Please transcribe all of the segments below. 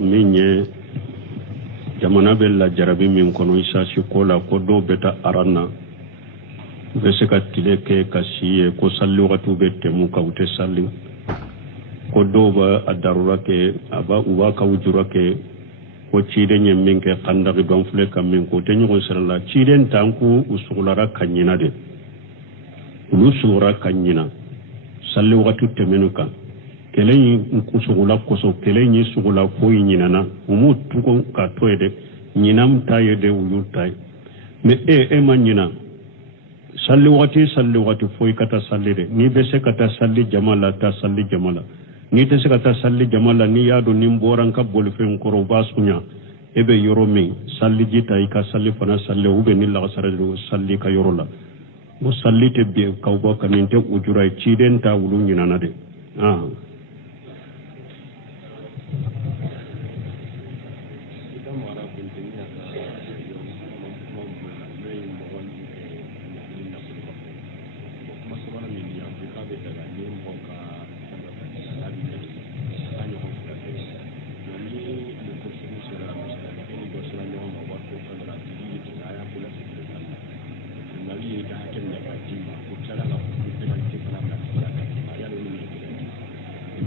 minye jamana bella jarabi min kono isa shikola ko do beta arana be se ka tileke kasiye ko salli watu bette mu ka ute salli ko do ba adarura ke aba uwa ka wujura ke ko cide nyem min ke kandari don fule kam min ko te nyugo sirala ciden tanku usulara kanyina de usura kanyina salli watu temenuka kelen kusugula koso kelen sugula ko nyinana umu tuko ka toede nyinam tayede uyutai me manyina salli wati foi kata salli de ni be se kata salli jamala ta salli jamala ni te se kata salli jamala ni yado ni mboran ka bolfen koro basunya ebe yoro mi salli jita ka salli fana salli ube ni la sarado salli ka yorola mo salli te be ka uba kaninte ujura ciden ta wulu nyinana de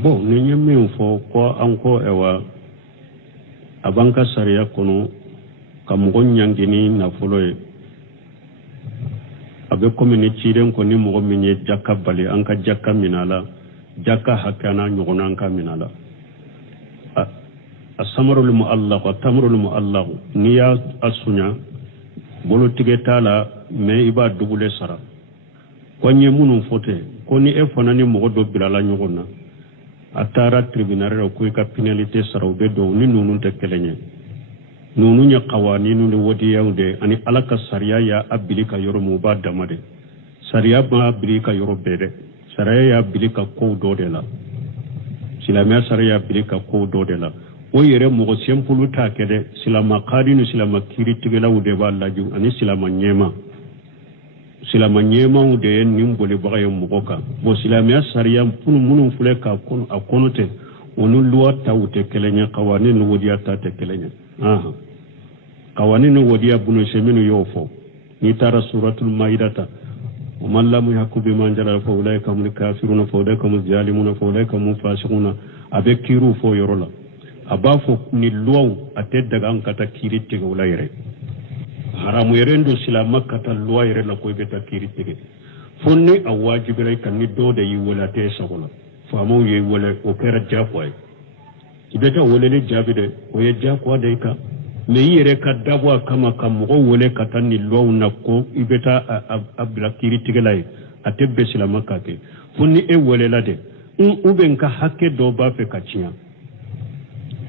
bon ni nyemi fo ko anko ewa abanka sariya kono kamugo nyangini na foloye abe komini ciden ko ni mogo minye jakka bali anka jakka minala jakka hakana nyogona anka minala asamarul muallaq wa tamrul muallaq niya asunya bolo tigetala me iba dubule sara ko nye munun fote ko ni e fanani mogo do bilala nyogona atara tribunal ko ka penalité sarawbe do ni nunu te kelenye nunu nya qawani nunu wodi yawde ani alaka sariya ya abilika yoro mu ba damade sariya ba abilika yoro bede sariya ya abilika ko do de la silama sariya abilika ko do de la o yere mo sempulu ta kede silama qadinu silama kiri tigela wude ba laju ani silama nyema ude nimbole bagaye mugoka bo silamiya sariya punu munun fule ka kono akonote onu luwa tawte kelenya qawani no wodiya ta te kelenya qawani no wodiya bunu seminu yofo ni tara suratul maidata ومن لم يحكم بما انزل فاولئك هم الكافرون فاولئك هم الظالمون فاولئك هم الفاسقون abekiru fo yorola abafo ni luwa atedda an kata kirite ulayre haramu yerendo sila makata luwa yere la ko beta kirite fonni awajibere kan ni do de yiwala te sagola famo ye wala o kera jafwa ibeta wolele jabide o ye jafwa de ka me yere ka dabwa kama kamugo wole katani luwa na ko ibeta abla kirite gelay atebbe sila makake fonni e wolela de uben ka hakke do ba fe kaciya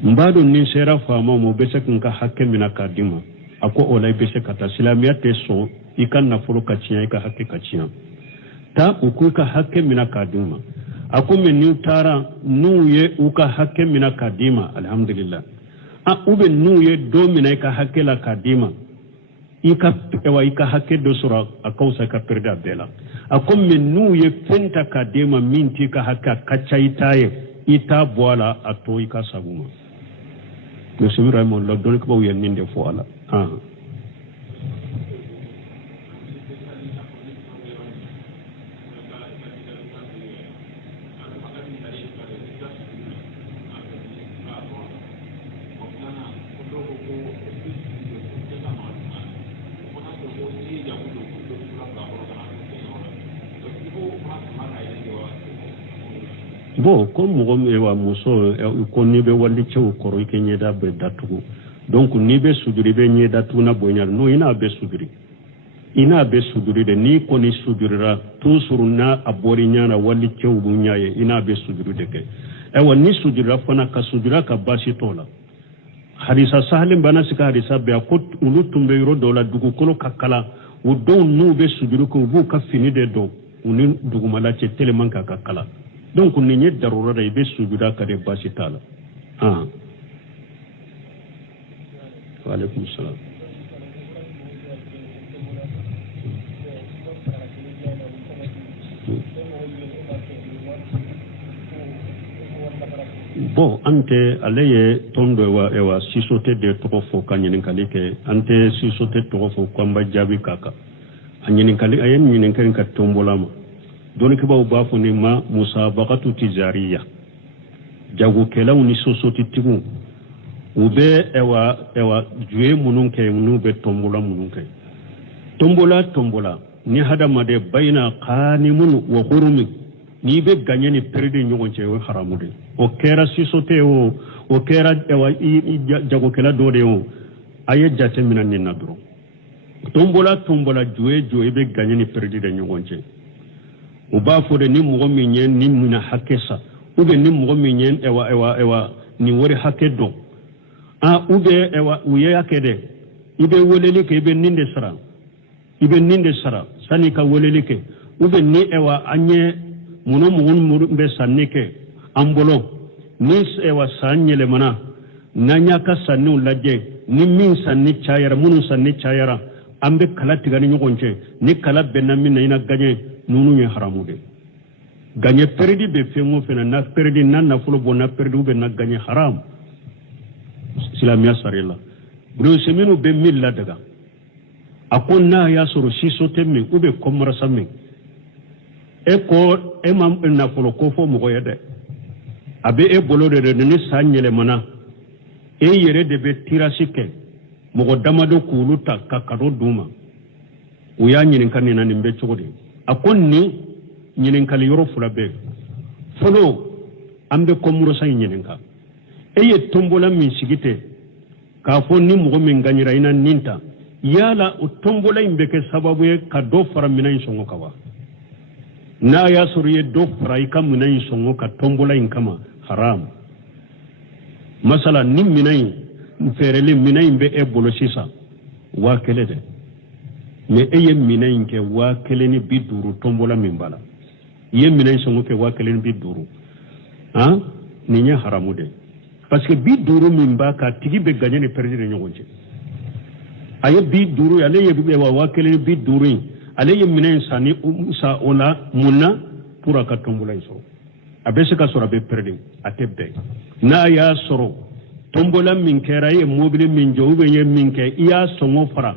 mbado ni sera fama mo bese ka hakke mina kadima ako olay bese kata silamiya te so ikan na furo kaciya ka hakke kaciya ta uku ka hakke mina kadima ako men ni tara nuye uka hakke mina kadima alhamdulillah ube nuye do mina ka hakke la kadima ika hakke do sura akausa ka perda bela ako men nuye penta kadima minti ka hakka kacaitaye ita boala ato ika saguma no simira mo lo don ko yen ninde fo ala bo ko mo ewa muso ko ni be walli cew koro ke nyeda be datugo donc ni be suduri be nyeda tuna boyar no ina be suduri de ni ko ni sudurira tusuruna abori nyana walli cew bu nyaaye ina be suduri de ke ewa ni sudura fana ka sudura ka basi tola hadisa sahalim bana sika hadisa be ko ulutum be ro dola dugu kolo kakala wo do nu be suduri ko bu ka fini de do unin dugu mala ce teleman ka kakala donc ni nye darura da ibe sujuda kare basi tala wa alaikum salam bon ante aleye tondo ewa sisote de tofo kanyinkali ke ante sisote tofo kwamba jabi kaka anyinkali ayen nyinkali ka tombolama doni ke ba fo ni ma musabaqatu tijariya jago kelaw ni sosoti tigu ube ewa juye munun ke munu be tombola munun ke tombola ni hada made bayna qanimun wa hurumi ni be ganye ni perde nyogon che o haramude o kera sisote o kera ewa jago kela dode o aye jate minan ni nadro tombola juye be ganye ni perde de nyogon che o ba fo de ni mo mi nyen ni mina hakesa ube ni mo mi nyen ewa ni wori hakedo ube ewa uye akede ibe woleli ke ibe ninde sara sani ka woleli ke ube ni ewa anye muno be sanike ambolo ni ewa sanyele mana nanya ka sannu laje ni min sanni chayara munu sanni chayara ambe kala tigani nyogonche ni kala benami na ina ganye nunu ye haramude ganye perdi be fengo fena na perdi na fulo bona perdi ube na ganye haram islamia sarila bro seminu be milla daga akonna ya soro siso temme ube komra samme eko emam na fulo ko fo mo yede abe e bolode de ni sanyele mana e yere de be tirasike mo damado kuluta kakado duma uya nyinin kanina nimbe chogodi akonni nyinin kali yoro fula be folo ambe komro say nyinin ka eye tombola min sigite ka fo ni mo min ganyira ina ninta yala o tombola imbe ke sababu e ka do fara minan songo kawa na ya suriye do fara ika minan songo ka tombola in kama haram masala ni minan ferele minan imbe e bolo sisa wa kelede me eye minan ke wa keleni biduru tombola min bala ye minan songo ke wa keleni biduru ni nya haramude parce que bi duru min ba ka tigi be gagné ni perdre de nyogonje aye bi duru ale ye be wa kele bi duru ale ye minen sani sa ona munna pour ka tombola iso abese ka sora be perdre atebbe na ya soro tombola min kera ye mobile min joube ye min ke iya songo fara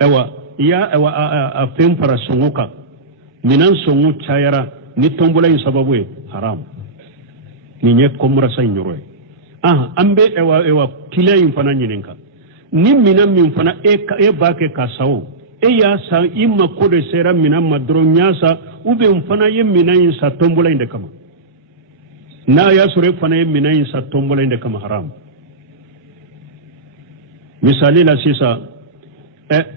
ewa a fem fara songo ka minan songo chayara ni tombola in sababu haram ni nye komra sa nyoro ambe ewa kile infana nyininka ni mina min fana e bake kasawo e ya sa imma kode sera mina madro nyasa ube mfana ye mina insa tombola inde kama na ya sore fana ye mina insa tombola inde kama haram misali la sisa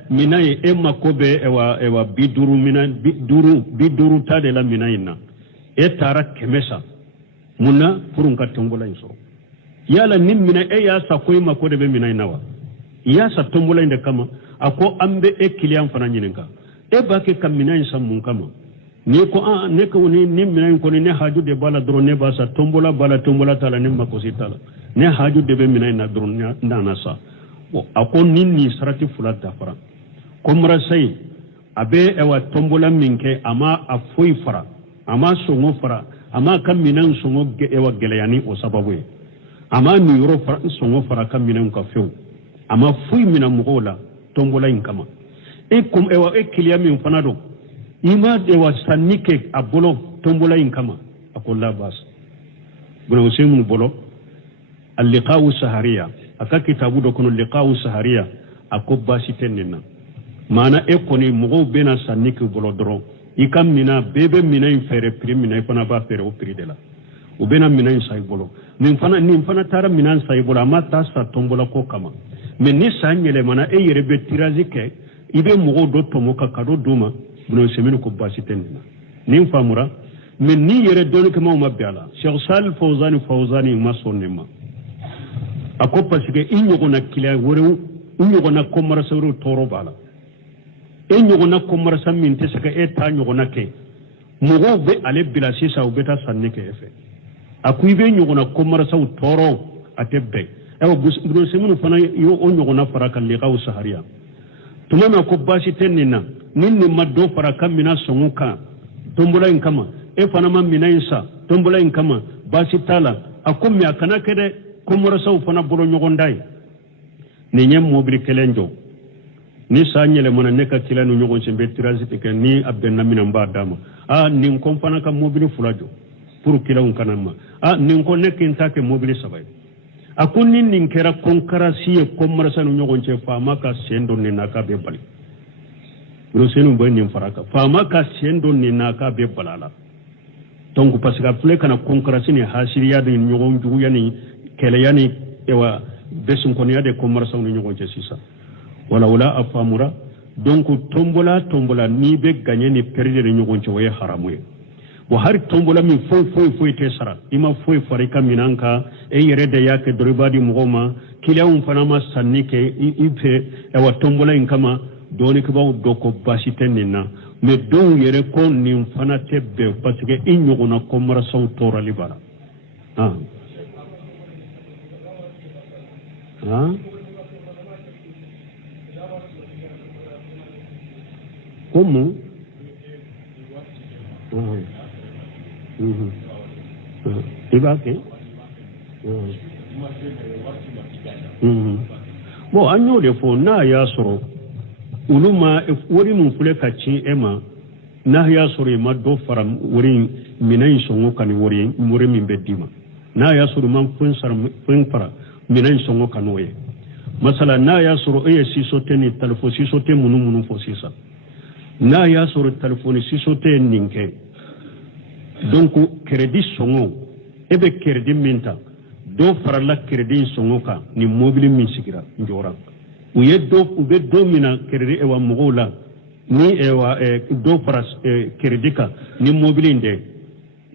mina ye makobe ewa biduru tade la mina ina tara kemesa muna purunka tombola inso yala nim mina ya sa koy mako de be mina inawa ya sa tombola inde kama ako ambe kilian fana nyininka ba ke kam mina insa mun kama ni ko ne ko ni mina ko ne haju de bala dro ne ba sa tombola tala ne mako sitala ne haju de be mina ina dro na sa ako ni sarati fula dafara komra sai abe ewa tombola minke ama afoi fara ama songo fara ama kam minan songo ewa geleyani o sababu ama ni yoro fara songo fara kam minan ka few ama fui minan mugola tombola inkama kom ewa kilia min fanado ima ewa sanike abolo tombola inkama akolla bas buna usemu bolo al-liqa'u sahariya aka kitabu do kono liqa'u sahariya akobba sitenna mana koni mugo bena sanike bolo dro ikam mina bebe mina infere primina fana ba fere o pri de la o bena mina sai bolo nin fana tara mina sai bolo ama ta sa tombola ko kama mais ni sanyele mana yere be tirazike ibe mugo do tomoka kado duma buno seminu ko basitenna nin famura mais ni yere do ko ma biala Cheikh Sal Fawzani masonema ako parce que inyogo na kila worew inyogo na komara sawru toro bala inyogo na komara sammin tesaka ta nyogo na ke mugo be ale bila sisa o beta sannike efe akuibe nyogo na komara saw toro atebbe buno semunu fana yo o nyogo na faraka liqa'u sahariya tumana ko basi tennina ninni maddo faraka mina songuka tombola in kama fana ma mina insa tombola in kama basi tala akum ya kana kede komora saw fana bolo nyogondai ni nyem mobili kelenjo ni sanyele mona neka kila no nyogon sembe transit ke ni abbenna minamba dama ni kon fana ka mobili fulajo pour kila un kanama ni kon nekin take mobili sabay akuni nin kera konkarasi e komara sanu nyogon che fama ka sendo ni naka be bali rosenu boy nin faraka fama ka sendo ni naka be balala donc parce que fule kana konkarasi ni hasiriya de nyogon jugu yani kele yani ewa besun kon yade komara sanu nyogon che sisa wala afamura donc tombola ni be gagner ni perdre nyogon che waye haramu wa har tombola mi foy te sara ima foy farika minanka e yere de yake doribadi mugoma kilawun fana ma sannike ipe e wa tombola in kama doni ke baw doko basiten ninna me don yere ko ni fana tebbe parce que in nyogona komara saw tora libara como ibake bon agno de fo na ya soro uluma wori mun fule kaci ema na ya soro ma do faram wori minay songo kan wori min bedima na ya soro man fun fara minay songo kan woye masala na ya soro e siso teni telefo siso te munu fo sisa na ya soro telefoni siso te ninke donc crédit songo ebe crédit minta do farala crédit songo ka ni mobile min sigira njora ube do mina crédit ewa mogola ni ewa do faras crédit ka ni mobile inde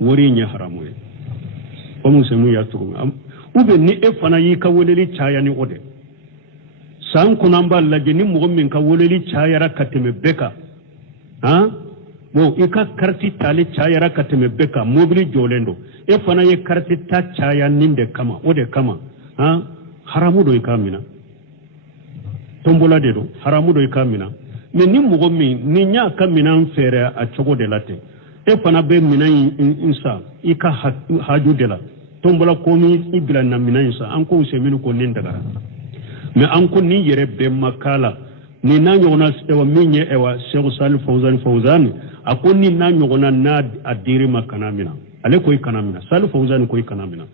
wori nya haramu o mu se mu ya turu ube ni e fana yi ka woleli chaya ni ode san kunamba laje ni mogo min ka woleli chaya ra kateme beka bon ika karti tali chayara kateme beka mobili jolendo e fana ye karti ta chaya ninde kama ode kama haramu do ikamina tombola de do haramu do ikamina me ni mugo mi ni nya kamina fere a chogo de late e fana be mina insa ika haju de la tombola komi ibla na mina insa anko se minu ko nin daga me anko ni yere be makala ni na nyona ewa minye ewa Sheikh Salih Fawzan akoni na nyona na adiri makanamina ale ko ikanamina Salih Fawzan ko ikanamina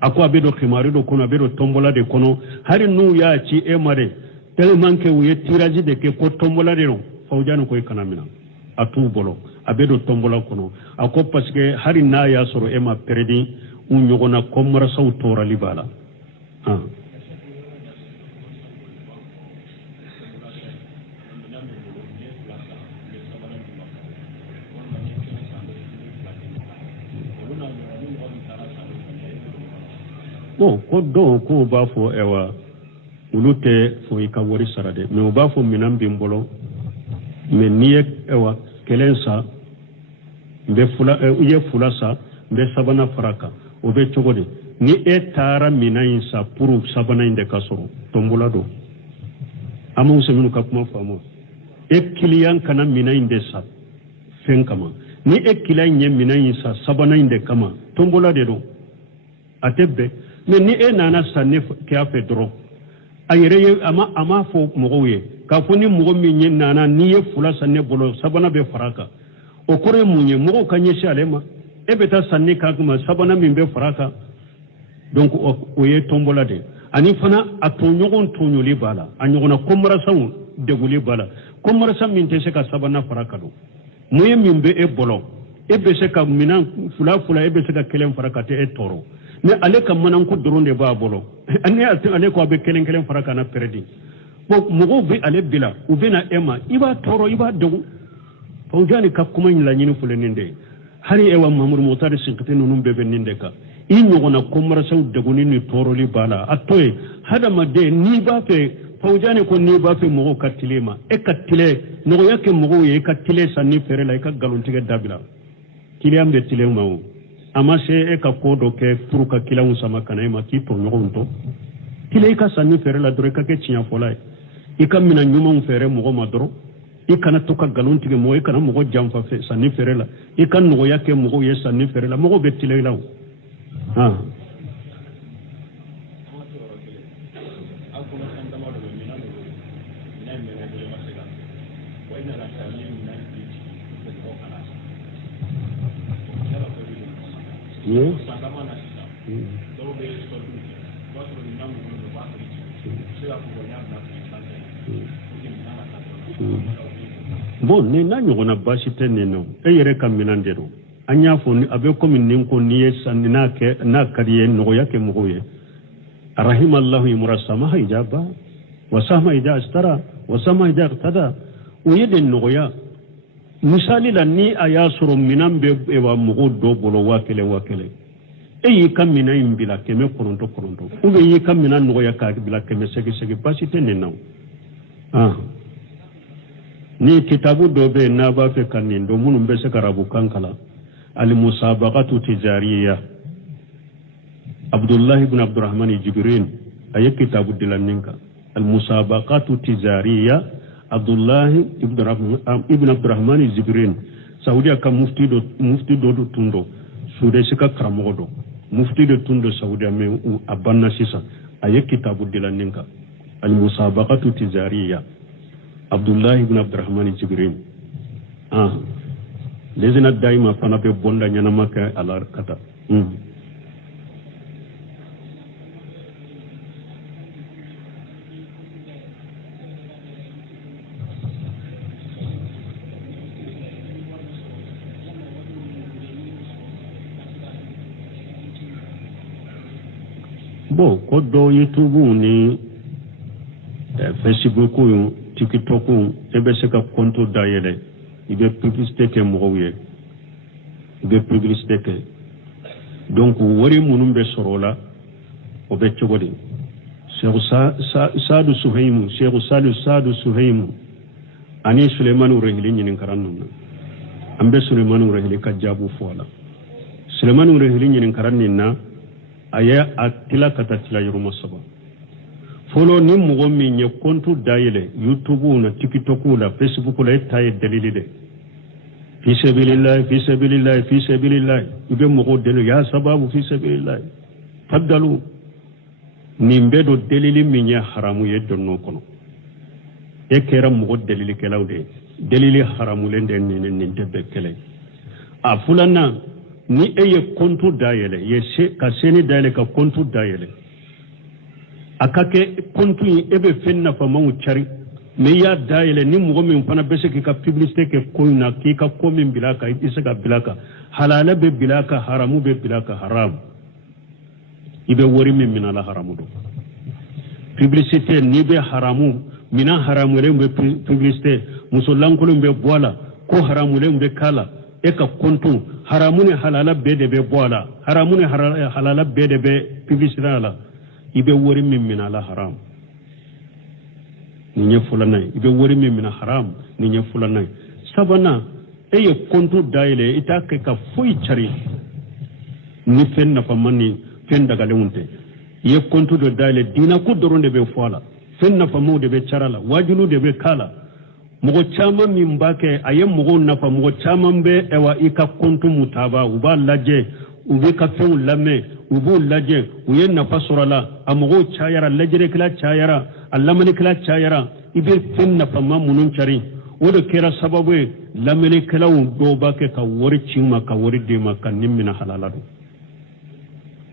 ako abedo khimari do kono abedo tombola de kono hari nu ya ci emare tellement que wuye tiraji de ke ko tombola de no Fawzan ko ikanamina atu bolo abedo tombola kono ako parce que hari na ya soro ema perdi un nyona komra saw tora libala bon ko do ko ba fo ewa ulute fo ikawori sarade me ba fo minam bimbolo me niye ewa kelensa be fula ye fulasa be sabana faraka o be chogode ni etara minayinsa puru sabana inde kasoro tombola do amu seminu kapma famo e kiliyan kana minayinde sa fenkama ni e kiliyan nye minayinsa sabana inde kama tombola de do atebbe mais ni e nana sanne ke a fait dro ayere ama fo mogoye ka fo ni mogo min ye nana ni ye fula sanne bolo sabana be faraka o kore munye mogo kanye shalema e beta sanne ka kuma sabana min be faraka donc o ye tombola de ani fana atonyogon tonyoli bala anyogona komara sawu deguli bala komara sam min te se ka sabana faraka do moye min be e bolo e be se ka minan fula e be se ka kelen faraka te e toro mais ale kam manan ko doronde ba bolo ane ale ko be kelen faraka na perdi bon mogo be ale bila u bena ema iba toro iba dogu fawjani ka kuma la nyini fule ninde hari ewa mamur motari sinkate nunum bebe ninde ka i nyogona komara saw deguni ni toro li bala atoy hada made ni ba fe fawjani ko ni ba fe mogo katilema e katile no yake mogo ye katile sanni fere la ka galontige dabila kiliyam de tilema o ama se e ka kodo ke pour ka kilawun sama kana ma ki to nyogon to kile ka sanni fere la dore ka ke tinya folay i ka mina nyuma fere mogo madro i kana to ka galon tige mo i kana mogo jamfa fe sanni fere la i kan no yake mogo ye sanni fere la mogo be tile la bon ne na ɲɔgɔnna baasi tɛ nin na e yɛrɛ ka minɛn de don an y'a fɔ a bɛ komi nin ko n'i ye sanni n'a ka di ye nɔgɔya kɛ mɔgɔw ye arahimallahu imura samaha ijaba wa sama ija astara wa sama ija tada o ye de nɔgɔya misali la ni a y'a sɔrɔ minɛn bɛ wa mɔgɔw dɔ bolo 1000 e y'i ka minɛn in bila 999 ou bien y'i ka minɛn nɔgɔya k'a bila 800 baasi tɛ nin na ni kitabu dɔ bɛ yen n'a b'a fɛ ka nin dɔn minnu bɛ se ka arabukan kalan al-musabaqatu tijariya Abdullah ibn Abdurrahman Jibrin a ye kitabu dilan nin kan al-musabaqatu tijariya Abdullah ibn Abdurrahman Jibrin Saudiya ka mufti dɔ tun don Sudesi ka karamɔgɔ dɔ mufti de tun don Saudiya mais a banna sisan a ye kitabu dilan nin kan al-musabaqatu tijariya Abdullah ibn Abdurrahman Jibrin lezina daima fana bɛ bonda ɲanama kɛ a la ka taa bon ko dɔ YouTube ni Facebook TikTok e bɛ se ka compte dayɛlɛ i bɛ publicité kɛ mɔgɔw ye i bɛ publicité kɛ donc wari minnu bɛ sɔrɔ o la o bɛ cogo di Cheikh Saadu Suhaimu ani Sulemanu Rehili ɲininkara ninnu an bɛ Sulemanu Rehili ka jaabu fɔ a la Sulemanu Rehili ɲininkara nin na a ye a tila ka taa tila yɔrɔma 3 folo ni mɔgɔ min ye compte dayɛlɛ YouTube na TikTok la Facebook la e ta ye dalili de fi sabilillah i bɛ mɔgɔw deli ya sababu fi sabilillah faddalu nin bɛɛ don dalili min ye haramu ye dɔnnɔ kɔnɔ e kɛra mɔgɔ dalilikɛlaw de dalili haramulen de nin tɛ bɛɛ kɛlɛ a filanan ni e ye compte dayɛlɛ ka seni dayɛlɛ ka compte dayɛlɛ a ka kɛ compte in e bɛ fɛn nafamaw cari mais i y'a dayɛlɛ ni mɔgɔ min fana bɛ se k'i ka publicité kɛ ko in na k'i ka ko min bila a kan i tɛ se ka bila a kan halala bɛ bila a kan haramu bɛ bila a kan haram i bɛ wari min minɛ a la haramu don publicité n'i bɛ haramu minɛn haramulen bɛ publicité musolankolon bɛ bɔ a la ko haramulen bɛ k'a la e ka compte haramu ni halala bɛɛ de bɛ bɔ a la haramu ni halala bɛɛ de bɛ publicité a la i bɛ wari min minɛ a la haram nin ye filanan ye i bɛ wari min minɛ haram nin ye filanan ye sabanan e ye compte dayɛlɛ i t'a kɛ ka foyi cari ni fɛn nafama ni fɛn dagalenw tɛ i ye compte dɔ dayɛlɛ diinako dɔrɔn de bɛ fɔ a la fɛn nafamaw de bɛ cari a la wajilu de bɛ k'a la mɔgɔ caman min b'a kɛ a ye mɔgɔw nafa mɔgɔ caman bɛ i ka compte mutaba u b'a lajɛ u bɛ ka fɛnw lamɛn u b'u lajɛ u ye nafa sɔrɔ a la a mɔgɔw cayara lajɛlikɛla cayara a lamɛnnikɛla cayara i bɛ fɛn nafama minnu cari o de kɛra sababu ye lamɛnnikɛlaw dɔw b'a kɛ ka wari ci ma ka wari di ma ka nin minɛ halala don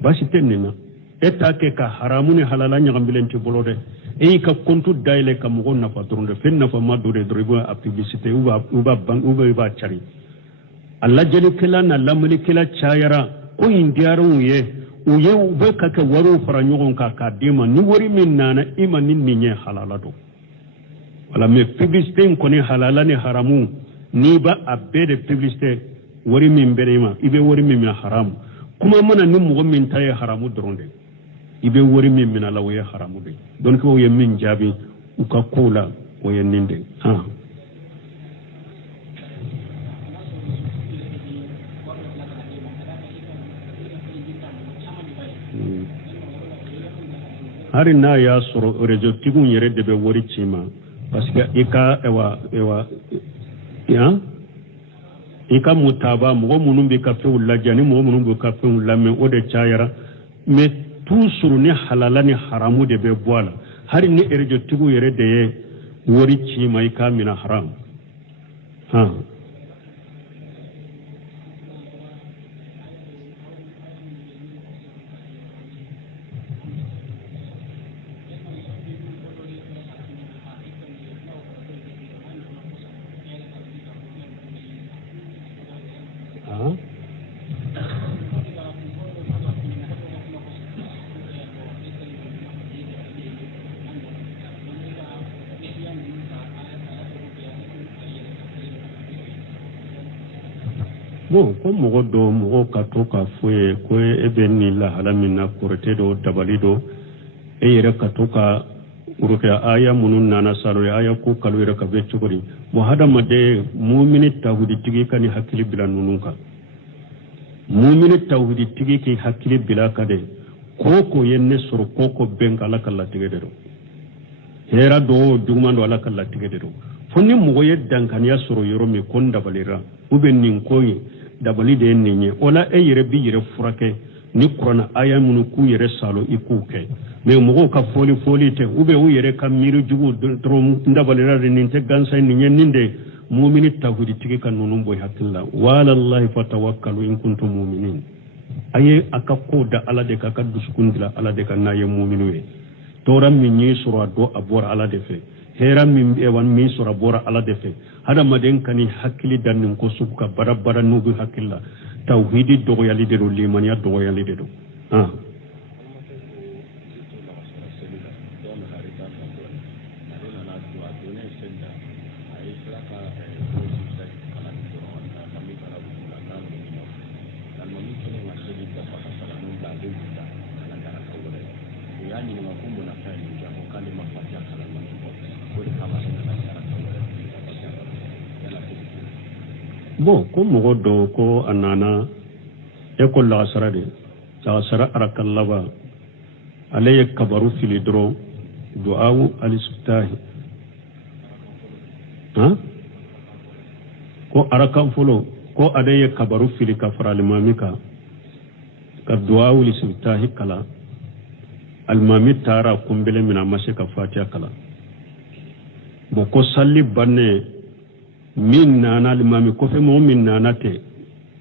baasi tɛ nin na e t'a kɛ ka haramu ni halala ɲagaminen t'i bolo dɛ e y'i ka compte dayɛlɛ ka mɔgɔw nafa dɔrɔn de fɛn nafama dɔ de dɔrɔn i b'a publicité ou bien i b'a cari a lajɛlikɛla na lamɛnnikɛla cayara ko in diyara u bɛ ka kɛ wariw fara ɲɔgɔn kan k'a d'i ma ni wari min nana i ma ni nin ye halala don wala mais publicité in kɔni halala ni haramu n'i ba a bɛɛ de publicité wari min bɛra i ma i bɛ wari min minɛ haramu kuma mana ni mɔgɔ min ta ye haramu dɔrɔn de i bɛ wari min minɛ la o ye haramu de donc o ye min jaabi u ka kow la o ye nin de hari n'a y'a sɔrɔ réseau tigiw yɛrɛ de bɛ wari ci ma parce que i ka mutaba mɔgɔ minnu bɛ ka fɛnw lajɛ ani mɔgɔ minnu bɛ ka fɛnw lamɛn o de cayara mais toujours ni halala ni haramu de bɛ bɔ a la hari ni erjo tigu yere de wori ci mai kamina haram ha bon ko mogo do mogo ka to ka foye ko ebe ni la halamina korete do dabali do e yere ka to ka uruke aya munun nana salo aya ko kalu yere ka be chogori mo hada made mu'mini tawhid tigi kan hakili bila nununka mu'mini tawhid tigi ki hakili bila kade koko yenne soro koko bengala kala tigi de do hera do dugman do ala kala tigi de do fonni mogo yeddan kan ya soro yoro mi kon dabalira uben nin koyi dabali de ninye ola e yere bi yere furake ni qur'ana aya munu ku yere salo ikuke me mogo ka foli te ube u yere ka miru jugu drom dabalira nin te gansa ninye ninde mu'mini tawhid tigi kan nunun boy hakilla wala allah fatawakkalu in kuntum mu'minin aye akakko da ala de ka kaddu sukundila ala de kan naye mu'minu e toram min ni sura do abor ala de fe heram min e wan min sura bora ala de fe hada maden kani hakkili dannin ko suka barabara nubu hakkilla tawhidi dogo yali de do limaniya dogo yali de do bon ko mogo do ko anana e ko la sarade sa sara arakallaba alayya kabaru fili dro du'au al-istiftah ha ko arakan fulo ko alayya kabaru fili kafara al-mamika ka du'au al-istiftah kala al-mami tara kumbele mina masika fatiha kala bo ko salli banne min nana limami ko fe mo min nana te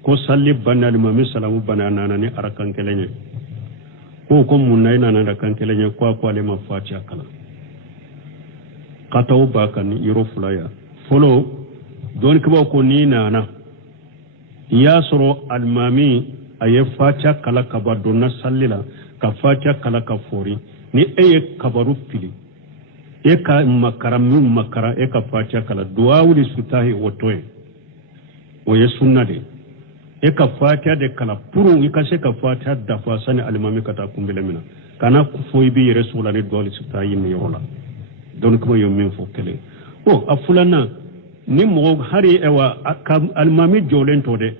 ko salli banna limami salamu banana nana ni arakan kelenye ko munay nana arakan kelenye ko ale ma fatiha kala kataw ba kan yiro fulaya folo don ko ko ni nana ya soro almami aye fatiha kala kabadonna sallila ka fatiha kala ka fori ni eye kabaru pili eka makara eka fatiha kala du'a wuli sutahi wotoe o ye sunna de eka fatiha de kala puru eka se ka fatiha da fasani alimami kata kumbele mina kana kufoi bi rasulani du'a sutahi ni yola don ko yo min fo kele o afulana ni mo hari ewa alimami jolen to de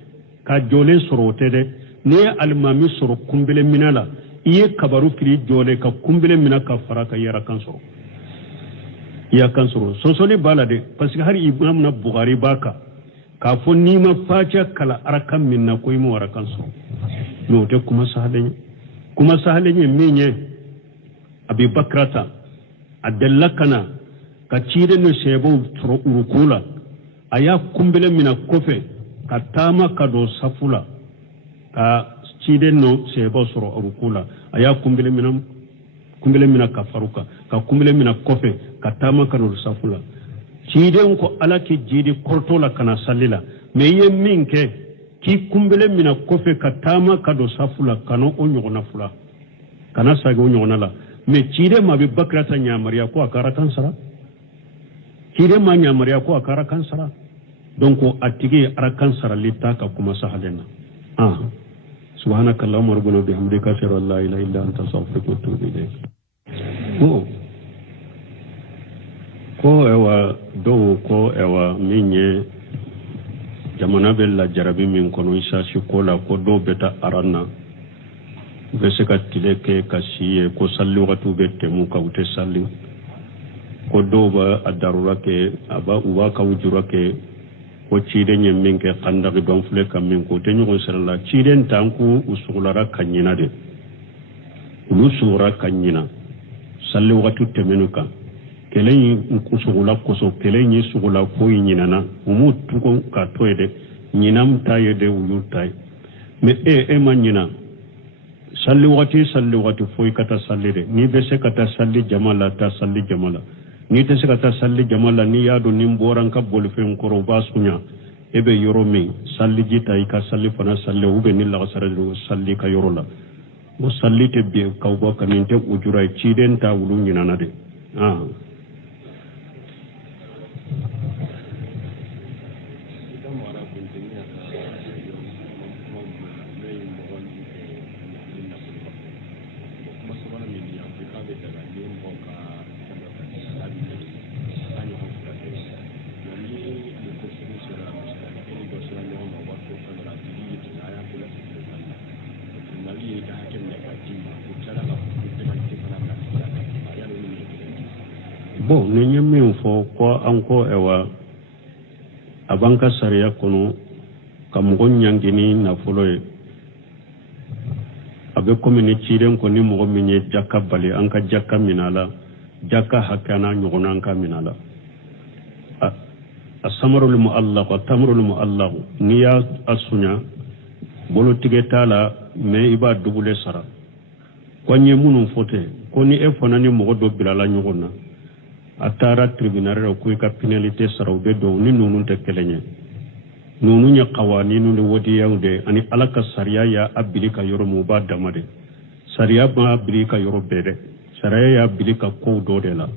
ka jolen sorote de ni alimami soro kumbele mina la iye kabaru fili jole ka kumbele mina ka faraka yara kan soro ya kan soro sosoni balade parce que hari imam na bukhari baka ka fo ni ma facha kala arakan minna ko imo warakan soro no te kuma sahalenye minye abi bakrata adallakana ka cide no sebo tro urukula aya kumbele mina kofe ka tama ka do safula ka cide no sebo soro urukula aya kumbele mina kafaruka ka kumbele mina kofe katama kanu safula ciden ko ala ki jidi kortola kana salila me yem minke ki kumbele mina kofe katama kado safula kano o nyogona fula kana sage o nyogona la me cide ma bi bakrata nyamariya ko akara kansara cide ma nyamariya ko akara kansara donc atigi ara kansara litaka kuma sahalena subhanakallahumma rabbana bihamdika ashhadu an la ilaha illa anta astaghfiruka wa atubu ilayk ko ewa do ko ewa minye jamana bella jarabi min kono isa shikola ko do beta arana bese ka tileke kasiye ko salli watu bette mu ka ute salli ko do ba adarura ke aba uwa ka wujura ke ko cide nyemmen ke kandaki don fule kam min ko te nyugo sala ciden tanku usulara kanyina de ulusura kanyina salli wakati temenuka kelen kusugula koso kelen yi sugula ko nyinana umu tuko ka toede nyinam taye de ulu tay me manyina salli wakati foi kata salli de ni bese kata salli jamala ta salli jamala ni te se kata salli jamala ni yado ni mboran ka bolfe ngoro basunya ebe yoro mi salli jita ika salli fana salli ube ni la sarelu salli ka yoro la mo salli te be kawba kaninte ujura chiden ta wulu nyinana de bon ni nyemme fo ko anko ewa abanka sariya kono kamugo nyangini na foloye abe komini chiren ko ni mo minye jakka bali anka jakka minala jakka hakana nyugona anka minala asamarul muallaq wa tamrul muallaq niya asunya bolo tigetala me iba dubule sara ko nye munun fote ko ni e fonani mo do bilala nyugona atara tribunal ko ka penalité sarawbe do ni nunu te kelenye nunu nya qawaninu ni wodi yawde ani alaka sariya ya abilika yoro mu ba damade sariya ba abilika yoro bede sariya ya abilika ko do de la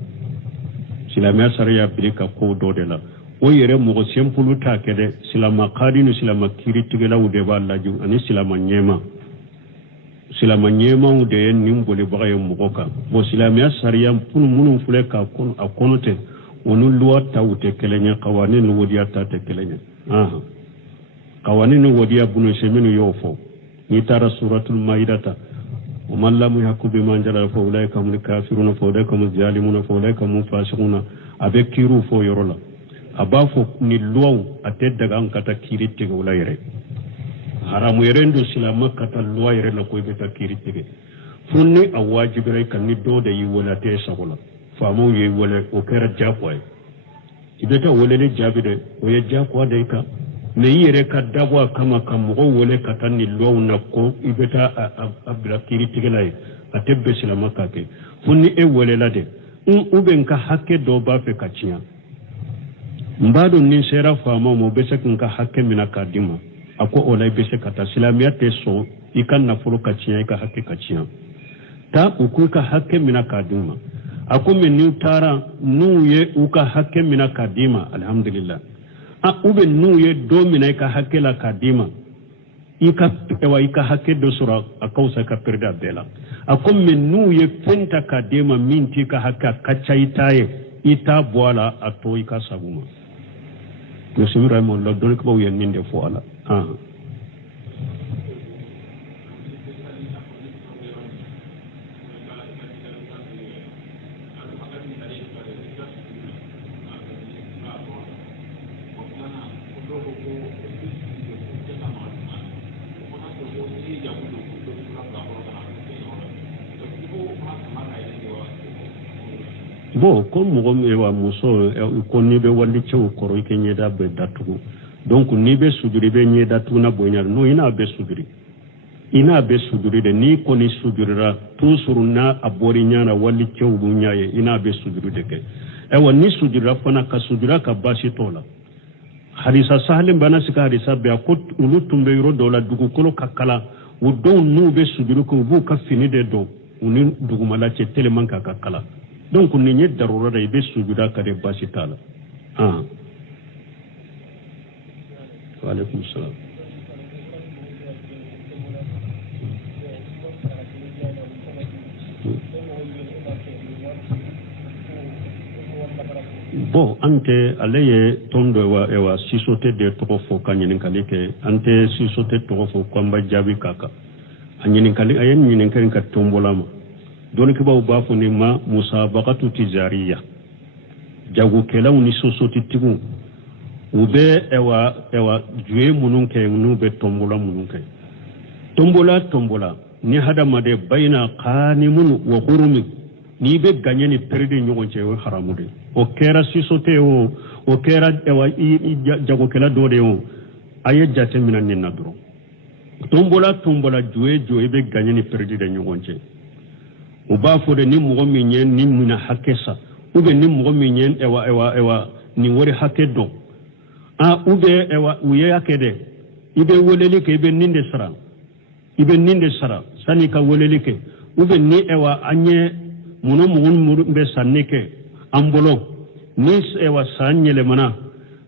silama sariya abilika ko do de la o yere mo ko sempulu ta kede silama qadinu silama kiri tigela wude ba laju ani silama nyema ude nimbole bagaye mugoka bo silamiya sariya punu munun fule ka kon akonote onu luwa tawte kelenya qawanin wodiya ta te kelenya qawanin wodiya bunu semenu yofo ni tara suratul maidata ومن لم يحكم بما انزل فاولئك هم الكافرون فاولئك هم الظالمون فاولئك هم الفاسقون abekiru fo yorola abafo ni luwa atedda gan kata kirite wala yere haramu yerendo silama kata luwa yere na koy beta kirite funni awajibere kan ni do de yiwala te sagola famo yi wala o kera japwa ibeta wala le jabide o ye japwa de ka ne yere ka dabwa kama kamugo wala kata ni luwa na ko ibeta abla kirite lay atebbe silama kake funni e wala la de uben ka hakke do ba fe kaciya mbado ni sera fama mo bese ka hakke mina kadima ako olay bese kata silamiya te so ikan na furo kaciya ka hakke kaciya ta uku ka hakke mina kadima ako men ni tara nuye uka hakke mina kadima alhamdulillah uben nuye do mina ka hakke la kadima ika hakke do sura akausa ka perda bela akom menu ye penta kadema minti ka haka kachaitaye ita boala ato ika sabuma musimira mo lo don ko yen minde fo ala bon comme mo gom ewa muso ko ni be wandi cew koro ke nyeda be datugo donc ni be suduri be nyeda tuna boyar no ina be suduri de ni ko ni sudurira toujours na abori nyana wali cew bu nyaaye ina be suduri de ke ewa ni sudura fana ka sudura ka bashi tola hadisa sahalim bana sika hadisa be ko ulutumbe yoro dola dugu kolo kakala wo do nu be suduri ko bu ka fini de do uni dugu mala ce teleman ka kakala donc ni nye darura da ibe sujuda kare bashi tala wa alaikum salam bon ante aleye tondo ewa sisote de tofo kanyin kalike ante sisote tofo kwamba jabi kaka anyin kali ayen nyin kan ka tombolama don ki baw bafo ni ma musabaqatu tijariya jago kelaw ni sosoti tigu ube ewa juwe munun ke nu be tombola munun ke tombola ni hada made baina qanimun wa hurumi ni be gagné ni perdre ñogon ci o haramude o kera sisote o kera ewa jago kala do de o aye jate minan ni nadro tombola juwe be gagné ni perdre de ñogon ci o ba fo de ni mo mi ñen ni muna hakesa ube ni mo mi ñen ewa ni wori hakedo ube ewa uye akede ibe woleli ke ibe ninde sara sani ka woleli ke ube ni ewa anye muno mugun be sanni ke ambolo ni ewa sanyele mana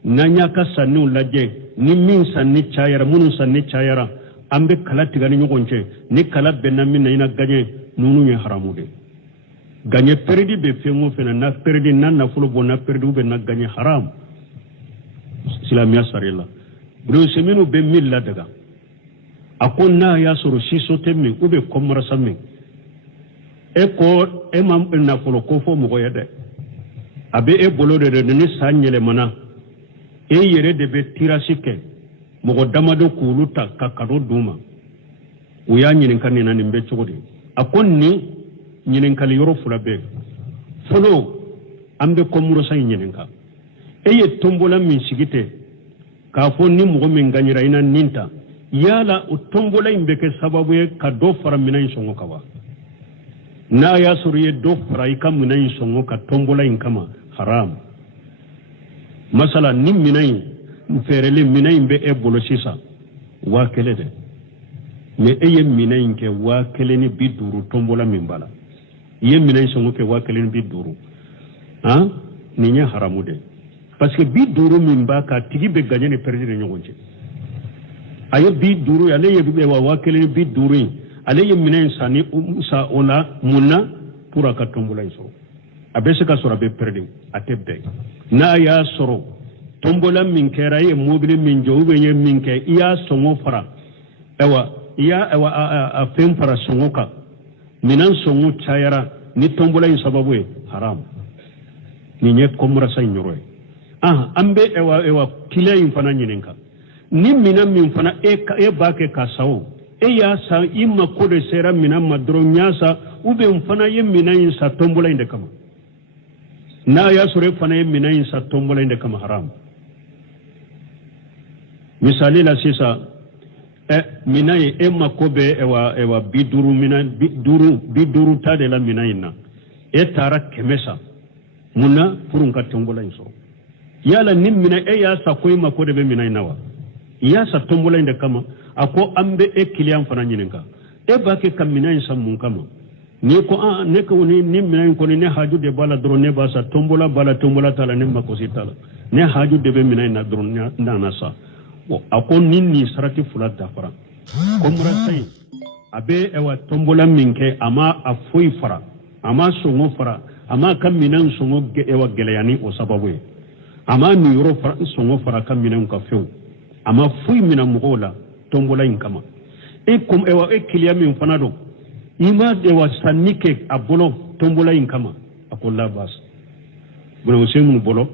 nanya ka sanni ulaje ni min sanni chayara munu sanni chayara ambe kala tigani nyogonche ni kala benami na ina ganye nunu nye haramude ganye perdi be fengo fena na perdi na fulo bona perdi ube na ganye haram silamia sarila bro seminu be milla daga akonna ya soro shiso temmi ube komara sammi eko emam na fulo ko fo mo yede abe e bolo de ni sanyele mana e yere de be tirasike mo damado kuluta kakado duma uya nyinin kanina ni mbe chogodi akonni nyinin kali yoro fula be folo ambe komuro say nyinin ka eye tombola min sigite ka fo ni mo min ganyira ina ninta yala o tombola imbe ke sababu e ka do fara minay songo kawa na ya suriye do fara ikam minay songo ka tombola in kama haram masala ni minay ferele minay imbe e bolo sisa wa kele de me eye minay ke wa kele ni biduru tombola min bala ye minay songo ke wa kele ni biduru ni nya haramu de parce que biduru min ba ka tigi be gagné ne perdre ne nyogonje ayo biduru ale ye be wa kele ni biduru ale ye minay sani sa ona munna pura ka tombola iso abese ka sora be perdre atebbe na ya soro tombola min kera ye mobile min jobe ye min ke iya songo fara ewa a fem para songo ka minan songo chayara ni tombola in sababu e haram ni nye komra sa nyoro ambe ewa kile in fana nyininka ni minan min fana e ba ke kasawo e ya sa imma kode sera minan madro nyasa ube mfana ye minan in sa tombola inde kama na ya sore fana ye minan in sa tombola inde kama haram misali la sisa minaye makobe ewa biduru mina biduru tade la minayina tara kemesa muna furunka tombola inso yala nim mina ya sa koy makode be minayina wa ya sa tombola inde kama ako ambe kilian fana nyininka ba ke kam minayin sam mun kama ni ko ne ko ni minayin ko ne haju de bala dro ne ba sa tombola bala tombola tala ne makosi tala ne haju de be minayina dro na nasa akon nini sarati fula dafara komra sai abe ewa tombola minke ama afoi fara ama songo fara ama kam minan songo ewa geleyani o sababu ama ni yoro fara songo fara kam minan ka few ama fui minan mugola tombola inkama kom ewa kiliya min fanado ima dewa sanike abolo tombola inkama akolla bas bro semu bolo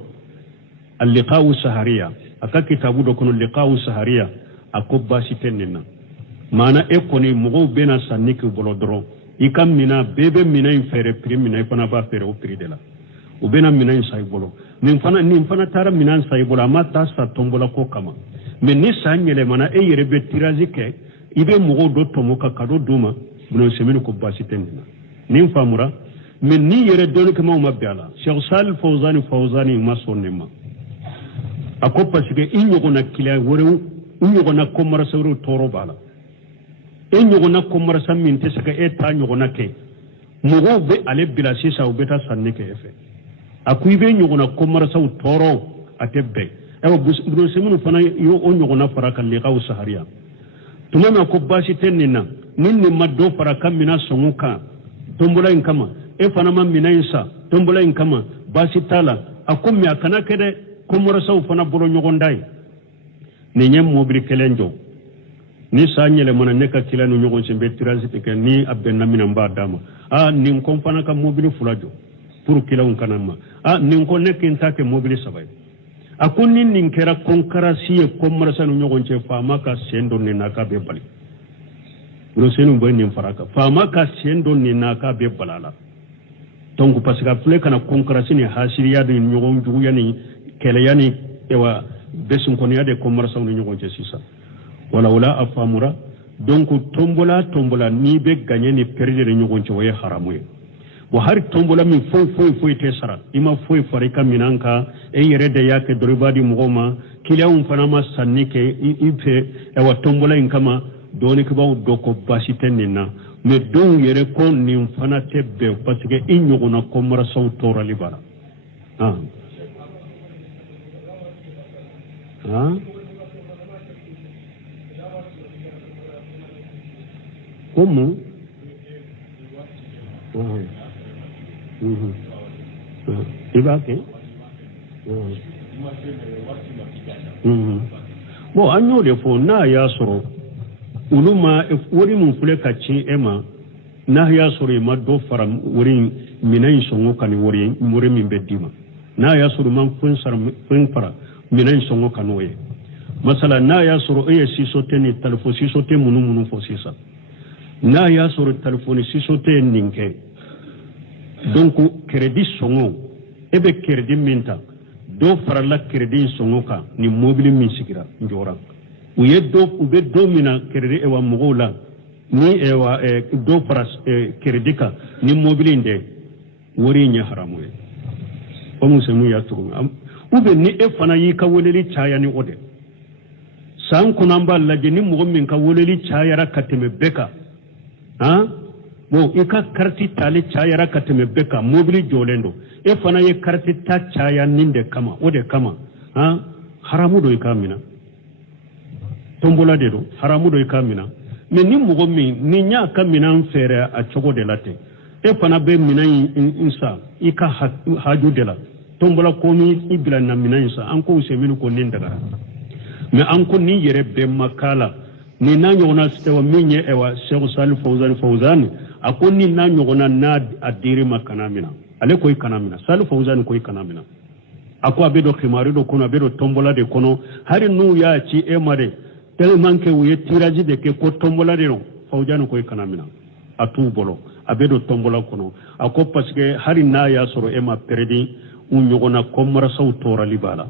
al-liqa'u sahariya aka kitabu do kono liqa'u sahariya akobba sitenna mana koni mugo bena saniki bolo doro ikam mina bebe mina infere prix mina fana ba fere o prix de la o bena mina sai bolo nin fana tara mina sai bolo ama ta sa tombola ko kama mais ni sanyele mana yere be tirazike ibe mugo do tomoka kado duma buno semino ko basitenna nin famura mais ni yere don kama o mabala Cheikh Sal Fawzani masonema ako parce que inyogona kila worew inyogona komara sawru toro bala inyogona komara sammin te saka eta nyogona ke mugo be ale bila sisa o beta sanne ke efe akuibe nyogona komara saw toro atebbe ewa buno semunu fana yo o nyogona faraka liqaw sahariya tumana ko basi tennina ninni maddo faraka mina songuka tombola in kama fana man minaysa tombola in kama basi tala akumya kana kede komora saw fana bolo nyogondai ni nyem mobri kelenjo ni sanyele mana neka kilanu nyogon sembe transit ke ni abben namina mba dama ni kon fana ka mobri fulajo pour kilawun kanama ni kon nekin take mobri sabay akuni nin kera konkarasiye komora sanu nyogon che fama ka sendo ni naka be bali ro senu boy nin faraka fama ka sendo ni naka be balala donc parce que fule kana concurrence ni hasiriya de ñogon juguya ni keleya ni ewa besun konya de commerce ni ñogon ci sisa wala afamura donc tombola ni be gagner ni perdre de ñogon ci waye haramu ye wa har tombola mi foy te sara ima foy farika minanka e yere de yake doribadi mugoma kilawun fana ma sanni ke ipe ewa tombola in kama doni ke baw doko basiten ninna mais don yere ko nin fana tebbe parce que in ñogona komara saw tora libara comment ibake bon anyo de fo na ya soro uluma wori mun fule ka ci ema na ya soro ma do faram wori minay songo kan wori min bedima na ya soro man fun fara minay songo kan woye masala na ya soro e si sote ni telefon si sote munu fo sisa na ya soro telefon si sote ninke donc crédit songo ebe crédit minta do farala crédit songo ka ni mobile min sigira njora ube do mina crédit ewa mogola ni ewa do faras crédit ka ni mobile inde wori nya haramu e omu semu ya turu ube ni e fana yi ka woleli chaya ni ode san kunamba laje ni mogo min ka woleli chaya ra kateme beka bon ika karti tali chaya ra kateme beka mobile jolendo e fana ye karti ta chaya ninde kama ode kama haramu do ikamina tombola de do haramu do ikamina mais ni mogo min ni nya kamina fere a chogo de late e fana be mina insa ika haju de la tombola ko mi ibila na mina insa an ko se minu ko nin daga mais an ko ni yere be makala ni na nyona stewa minye ewa Sheikh Salih Fawzan akon ni na nyona na adiri makana mina ale ko ikana mina Salih Fawzan ko ikana mina ako abedo khimari do kono abedo tombola de kono hari nu ya ci e mare tellement que wuye tiraji de ke ko tombola de no Fawzan ko ikana mina atu bolo abedo tombola kono ako parce que hari na ya soro e ma perdi un nyona komara saw tora libala